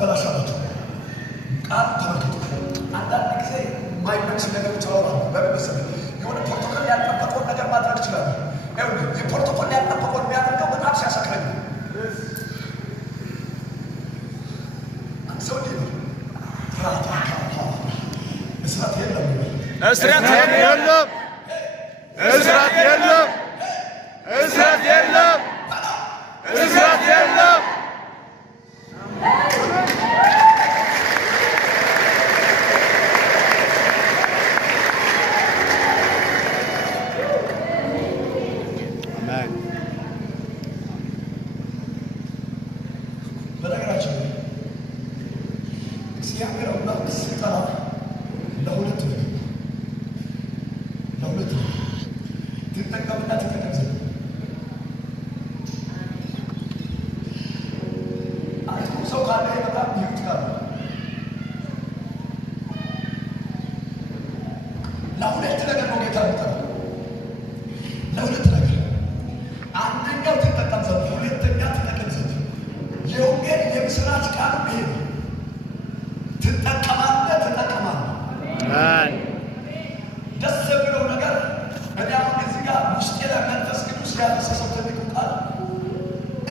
ትበላሻላችሁ። ቃል ተመልከቱ። አንዳንድ ጊዜ ማይመች ነገር ታወራለህ። በምን መሰለህ? የሆነ ፕሮቶኮል ያልጠበቀውን ነገር ማድረግ ትችላለህ። የፕሮቶኮል ያልጠበቀውን የሚያደርገው በጣም ሲያሰክረኝ አንድ ሰው እንዲህ ነው እስራት የለም እስራት የለም እስራት የለም እስራት የለም እስራት የለም። አሜን። በነገራችን ላይ እግዚአብሔር አምላክ ሲጠራ ለሁለት ነው። ለሁለት ነው። ትጠቀምና ትጠቀም ዘንድ ሰው ካለ